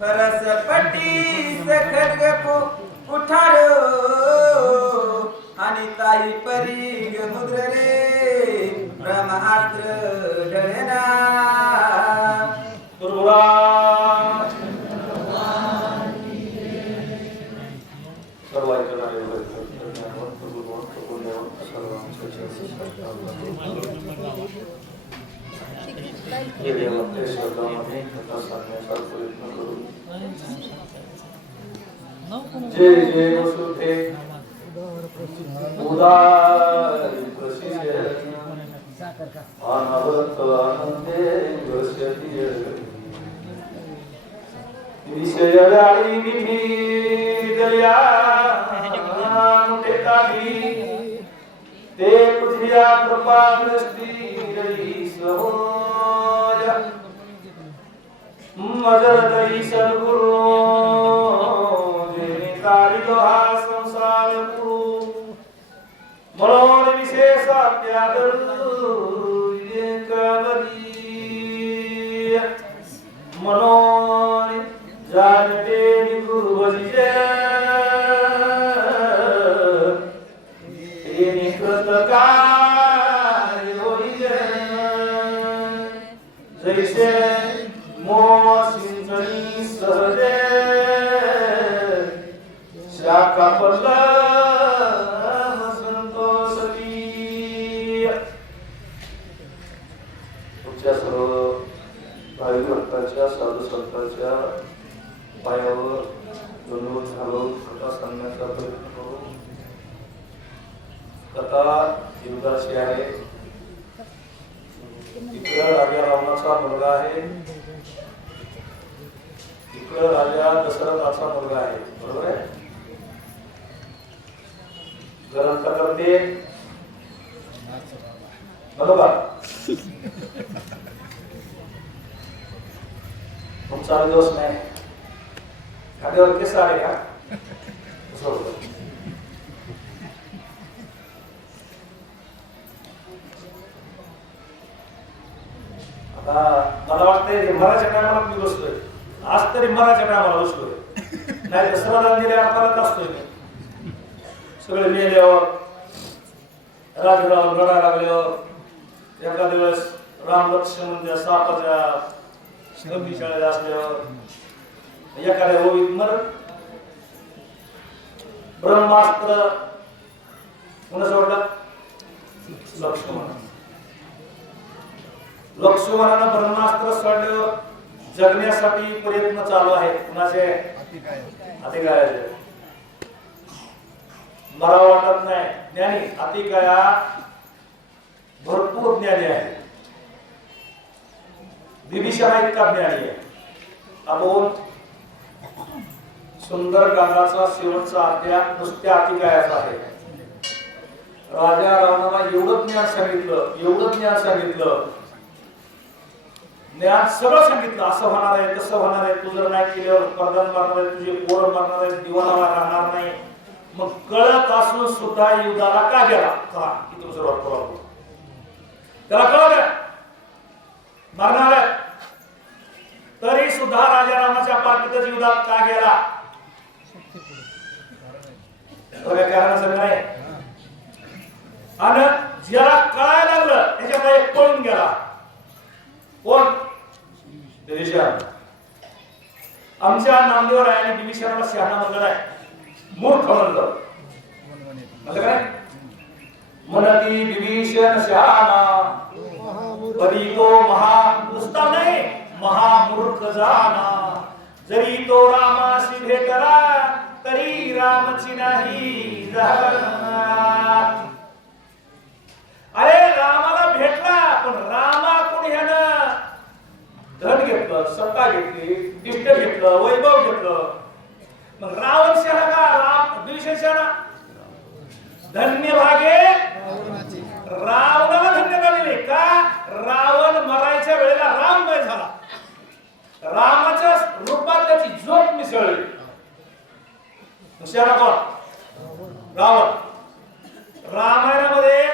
परसपटी खडग उठारो आणि ताई परी मुद्र रे ब्रह्मास्त्र ढळेना सर्व जय जय वसुते उदारी प्रसिद्ध अनवरत आनंदे वसती विषयदारी निधी दया मुटेतावी ते पृथ्व्या कृपा दृष्टी रही सहोय मजर दई सद्गुरु जेने काढिलो हा संसार पुरु म्हणून विशेष त्यादरू एकवरी म्हणून जानते गुरु भजिजे तेने कृतकार्य होईजे जैसे मोसिंचनी सहजे शाखा पडला संतोषी तुमच्या सर्व भावी भक्ताच्या साधू संतांच्या पायावर दंडवत घालून कथा सांगण्याचा प्रयत्न करू. कथा युद्धाची आहे. इकडं राजा रावणाचा मुलगा आहे, इकडं राजा दशरथाचा मुलगा आहे. बरोबर आहे. ग्रंथ करते बरोबर. तुमचा दिवस नाही खाद्यावर केस आले का? आता मला वाटतंय मराच्या टायमाला मी बसलोय. आज तरी मराच्या टायमाला बसलोय, नाही तर सर्वांना दिले आपल्याला असतोय. सगळे मेल्यावर राजराव लढायला लागल्यावर एखाद्या वेळेस राम लक्ष्मण त्या सापाच्या गंभीर शाळेला असल्यावर एखाद्या ओळीत मरण ब्रह्मास्त्र कोणाचं वाटलं? लक्ष्मणानं ब्रह्मास्त्र सोडल्यावर जगण्यासाठी प्रयत्न चालू आहे. कुणाचे? अतिकायाचे. मला वाटत नाही ज्ञानी अतिकाया भरपूर ज्ञानी आहे. विभीषण इतका ज्ञानी आहे. आपण सुंदरकांडाचा शेवटचा अध्याय नुसत्या अतिकायाचा आहे. राजा रावणाला एवढं ज्ञान सांगितलं, एवढं ज्ञान सांगितलं, ज्ञान सगळं सांगितलं. असं होणार आहे, तसं होणार आहे, तू जर नाही केल्यावर प्रधान मारणार आहे, तुझे पोरं मारणार आहे, दिवाणाला राहणार नाही. मग कळत असून सुद्धा युद्धाला का गेला? का इथून सुरुवात करू. त्याला कळत मारणार आहे तरी सुद्धा राजा रामाच्या पाठीतच युद्धात का गेला? कारणाचं नाही. आणि ज्याला कळायला लागलं त्याच्यामध्ये पळून गेला. कोण? विभीषण. आमच्या नामदेव रायाने विभीषणाला शहाणा म्हणलं नाही, मूर्ख म्हणलं. म्हणजे काय? म्हणती विभीषण शहाणा परी तो महा नुसता नाही महामूर्ख जाना. जरी तो रामाशी भेटला तरी रामची नाही जाणार. अरे रामाला भेटला पण रामाकडून ह्यानं धन घेतलं, सत्ता घेतली, इष्ट घेतलं, वैभव घेतलं. मग रावण शहाणा का? राम विभीषण शहाणा? धन्य भागे रावणाला धन्यता दिली का? रावण मरायच्या वेळेला राममय झाला. रामाच्या रूपात त्याची झोप मिसळली. शहाणा कोण? रावण. रामायणामध्ये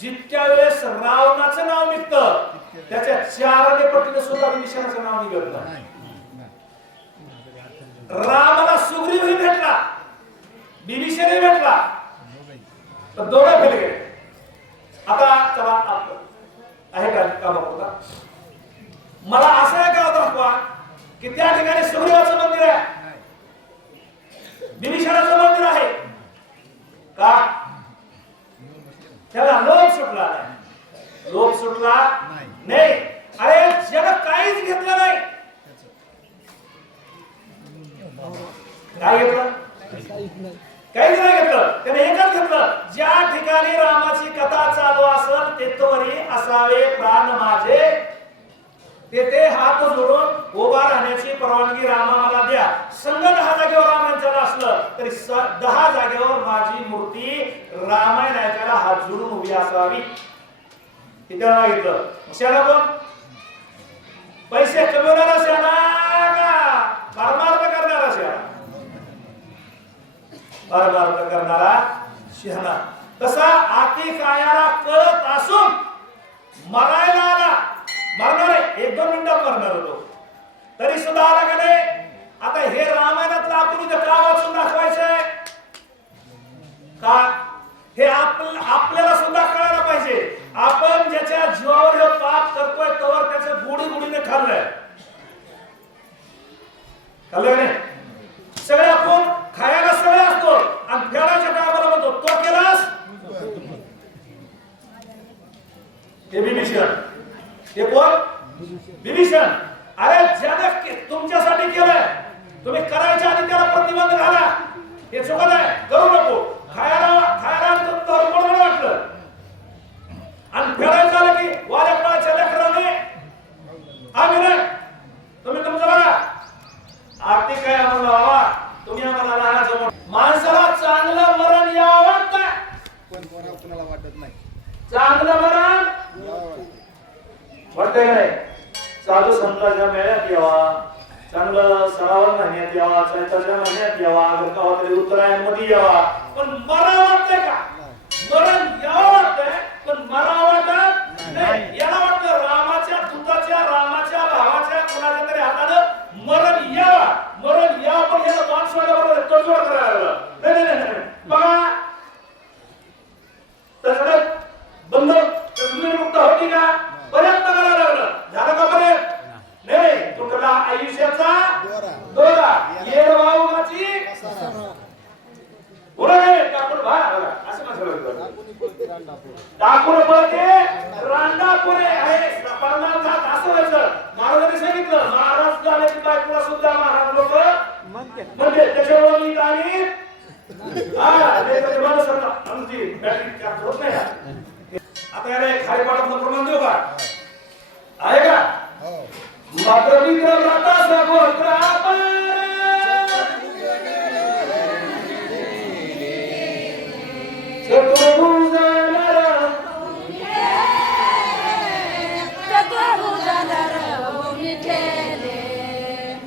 जितक्या वेळेस रावणाचं नाव निघतं त्याच्या 4 पटीने सुद्धा विभीषणाचं नाव निघत नाही. रामाला सुग्रीवही भेटला, विभीषणही भेटला, तर दोघे फेल गेले. आता चला आहे का बघा, मला असं आहे का दाखवा की त्या ठिकाणी सुग्रीवाचं मंदिर आहे, विभीषणाचं मंदिर आहे का? त्याला लोभ सुटला नाही, लोभ सुटला नाही. अरे जग काहीच घेतलं नाही. काय घेतलं? काहीच नाही घेतलं. त्याने एकच घेतलं, ज्या ठिकाणी रामाची कथा चालू असेल तेथवरी असावे प्राण माझे, तेथे हात जोडून उभा राहण्याची परवानगी रामा मला द्या. संग 10 जागेवर रामायणाला असलं तरी 10 जागेवर माझी मूर्ती रामायणाला हात जोडून उभी असावी. किती मागितलं? शाळा कोण? पैसे कमवणारा शाळा का परमार्थ करणारा शाळा? परमार्थ करणारा शहाणा. तसा आती कायाला कळत असून मरायला आला, मरणार आहे, 1-2 मिनिटात मरणार होतो तरी सुद्धा आला का नाही? आता हे रामायणातलं आपण इथं का वाचून दाखवायचंय का? हे आपल्याला सुद्धा कळायला पाहिजे. आपण ज्याच्या जीवावर हे पाप करतोय तवर त्याचं गुढी गुढीने खाल्लंय, खाल्लंय नाही? सगळे आपण खायला सगळे असतो आणि फेडायच्या टायमाला म्हणतो तो केलास. हे विभीषण, हे कोण? विभीषण. अरे ज्याने तुमच्यासाठी केलंय, तुम्ही करायच्या आधी त्याला प्रतिबंध घाला. हे चुकत आहे, करू नको. खायला बरोबर वाटलं आणि फेडायचं झालं की वाऱ्या काळाच्या लेकराने आम्ही नाही, तुम्ही तुमचं बघा. आरती काय म्हणलं बाबा, तुम्ही आम्हाला लहानाचं माणसाला चांगलं मरण यावं वाटतं, पण कोणाला वाटत नाही. चांगलं मरण वाटतंय नाही. साधू संतांच्या मेळ्यात यावा, चांगलं सणावर महिन्यात यावा, चैत्राच्या महिन्यात यावा, गावातले उत्तरायणमध्ये यावा, पण मरा वाटतंय का? मरण यावं वाटतंय पण मरा वाटत नाही. याला वाटतं रामाच्या दूताच्या, रामाच्या भावाच्या कुणाच्या तरी हातानं मरण यावा, मरण यावं. पण याला माणसाला तडजोड करायला नाही नाही नाही बघा. तसं बंद मुक्त होती का? प्रयत्न करायला लागलं, झालं का बरे? नाही. तुटला आयुष्याचा दोरा, येड वाऊगाची टाकून असं टाकून पळते रांडापुरे आहे. असं व्हायचं. महाराजांनी सांगितलं, महाराज झाल्याची बायकोला सुद्धा महाराज लोक म्हणजे त्याच्यावर मी गाणी बॅटरी चार्ज होत नाही. आता याला खालीपाठातलं प्रमाण देऊ का? आहे का? मात्र मित्र व्रताचा गोत्रा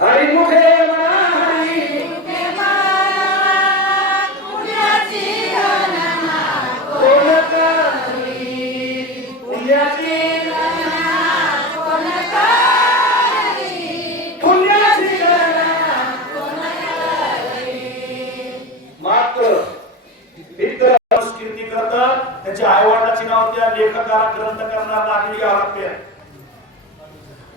हरिमुखे त्याच्या आईवडिलाची नाव त्या लेखकाला ग्रंथकाराला आधी घ्यावं लागते.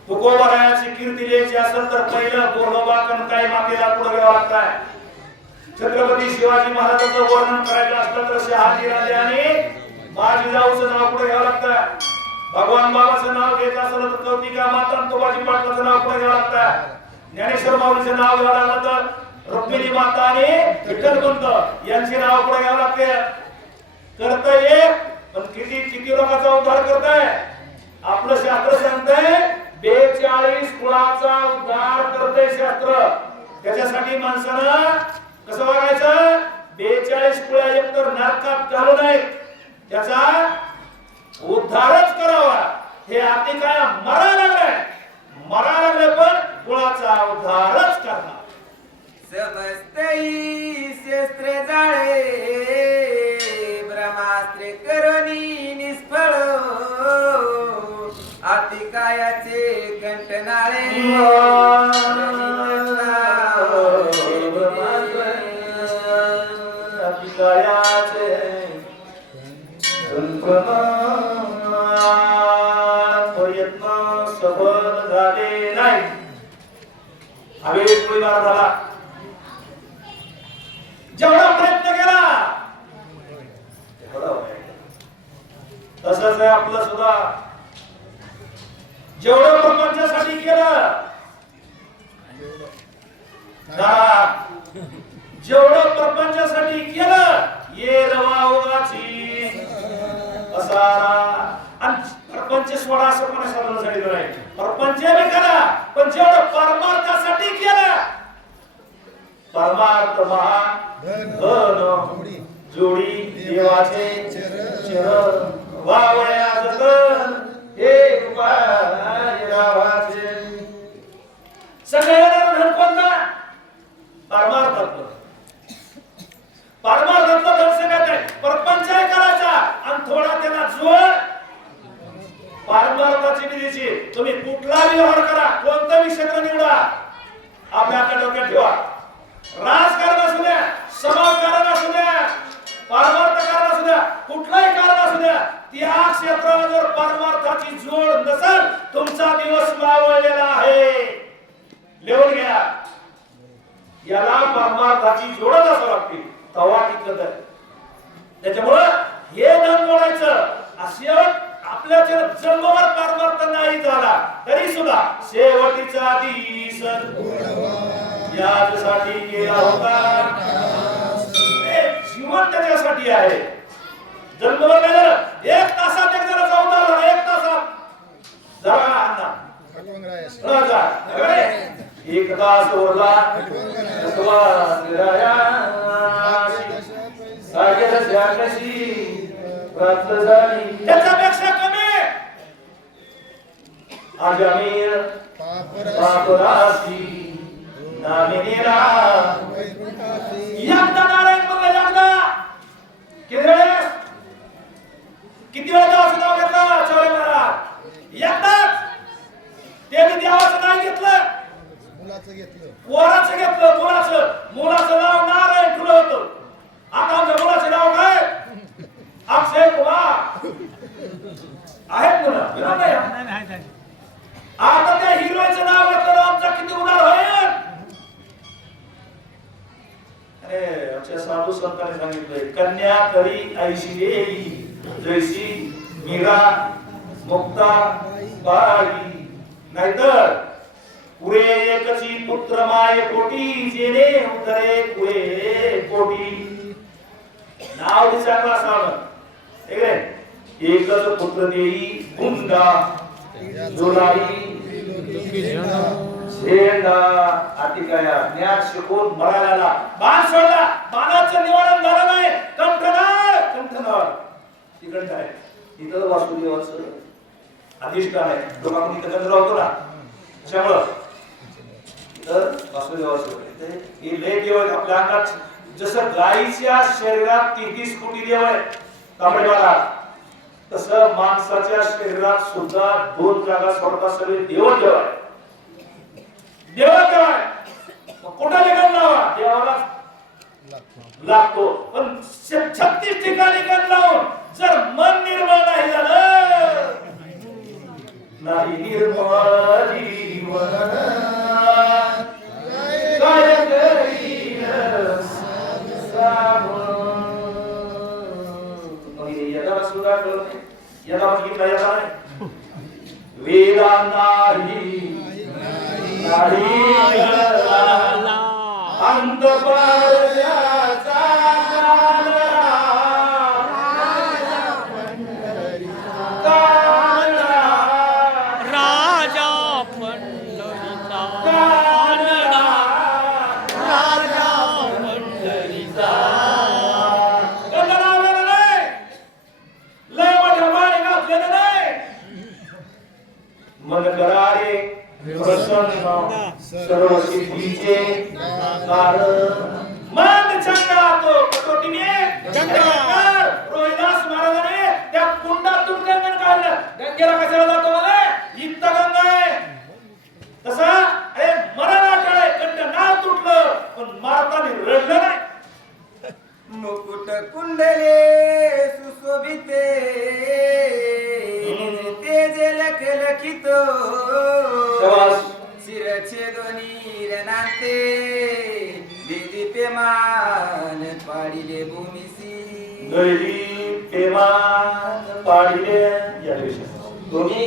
तुकोबारायाची कीर्ती लिहायची असेल तर पहिलं गोरोबा कणकाई मातेला पुढे घ्यावं लागतंय. छत्रपती शिवाजी महाराजांचं वर्णन करायचं असलं तर शहाजी राजे आणि बाजीरावचं नाव पुढे घ्यावं लागतंय. भगवान बाबाचं नाव घ्यायचं असेल तर कौतिका माता आणि तुकाजी पाटलाचं नाव पुढे घ्यावं लागतंय. ज्ञानेश्वर माऊलीचं नाव घ्यावं लागलं तर रुक्मिणी माता आणि विठ्ठलपंत यांची नाव पुढे घ्यावं लागते. करतंय एक पण किती लोकांचा उद्धार करतंय. आपलं शास्त्र सांगतंय 42 कुळाचा उद्धार करतंय शास्त्र. त्याच्यासाठी माणसानं कसं वागायचं? 42 कुळा एकतर नरकात घालू नये, त्याचा उद्धारच करावा. हे आती काय मरायला लागले पण कुळाचा उद्धारच करणार. समस्तई शस्त्र जाळे ब्रह्मास्त्र करुणी निष्फळ आती कायाचे कंठनाळे कायाचे प्रयत्न सफल झाले नाही. हवेत गोळीबार झाला. जेवढा प्रयत्न केला तसंच आहे आपलं सुद्धा. जेवढं प्रपंचासाठी केलं जेवढं प्रपंचासाठी केलं ये रवाची असारा. आणि प्रपंच सोडा असं कोणी साधन सांगितलं नाही. प्रपंच बी करा पण जेवढं परमार्थासाठी केलं परमार्थ महा धन जोडी देवाचे चरण वावया जतन हे उपाय रावाचे. सगळ्यांना धन कोणता? परमार्थातलं. परमार्थातलं धन सगळ्यात आहे. प्रपंच करायचा आणि थोडा त्याला जोड परमार्थाची विधीची. तुम्ही कुठला व्यवहार करा, कोणताही क्षेत्र निवडा, आपल्या डोक्यात ठेवा. राजकारण असू द्या, समाजकारण असू द्या, परमार्थ कारण असू द्या, कुठलाही कारण असू द्या, त्या क्षेत्राला जर परमार्थाची जोड नसेल तुमचा दिवस मावळलेला आहे. लिहून घ्या. याला परमार्थाची जोडच असावी लागते तवा टिकत आहे. त्याच्यामुळं हे धन जोडायचं. असे आपल्या जन्मभर परमार्थ नाही झाला तरी सुद्धा शेवटीचा दिवस यासाठी केला होता. जीवन त्याच्यासाठी आहे. जन्मभर नाही झालं. 1 तासात एक जणाचा उद्धार झाला. 1 तासात जरा अन्ना 1 तास उरला त्याच्यापेक्षा कमी अजमीर पापराशी नामिनीला एकदा नारायण म्हणलं. एकदा किती वेळा देवाचं नाव घेतलं चौरे महाराज? एकदाच. त्यांनी देवाचं नाव घेतलं, पोराचं घेतलं. मुलाचं नाव नारायण ठुलं होतं. आता आमच्या मुलाचं नाव काय? अक्षय कुमार आहेत मुलं. आता त्या हिरोचं नाव घेतलं आमचा किती उदार होईल. अरे आमच्या साधू संतांनी सांगितलंय कन्या करी ऐशी देई जैसी मीरा मुक्ता बाई. नाहीतर पुरे एकची पुत्र माय पोटी जेने उतरे पुरे पोटी. नाव विचारलं असावं. एकच पुत्र देई गुंडा जोलाई झेंडा आटिकाया. ज्ञान शिकून मरायला बाण सोडला. बाणाचं निवारण झालं नाही. कंठनाळ तिकडं आहे. इथं वासुदेवाचं अधिष्ठान आहे. लोकांनी इथं गंध राहतो ना त्यामुळं तर वासुदेवाचं हे लय देव आहेत आपल्या अंगात. जसं गायीच्या शरीरात 33 कोटी देव आहेत तांबडे महाराज, तसं माणसाच्या शरीरात सुद्धा 2 जागा स्वतः सगळे देव आहे. कुठं लेखन लावा देवाला लागतो. पण 36 ठिकाणी गण लावून जर मन निर्मळ नाही झालं नाही निर्मळ जीवन काय करीन याला सुद्धा कळत नाही. याला बघितलं याला नाही. वेदा नाही अंत पारद्याचा राजा पंढरीचा मन करारे प्रसन्न सर्व सिद्धीचे कारण. मन चंगा तो कटोटीने रोहिदास महाराजाने त्या कुंडातून गंगन काढलं. गंगेला कशाला जातो म्हणे? इथं गंगा आहे. तसा अरे मरण आठवडे कंठ नाव तुटलं पण मारताना रडलं नाही. मुकुट मुकुट कुंडले सुशोभिते तेजे लख लखितो शाबास. शिरछे दोन्ही रनांते दीदीप्यमान पाडिले भूमिसी गळी पेमान पाडिले या दिवशी दोन्ही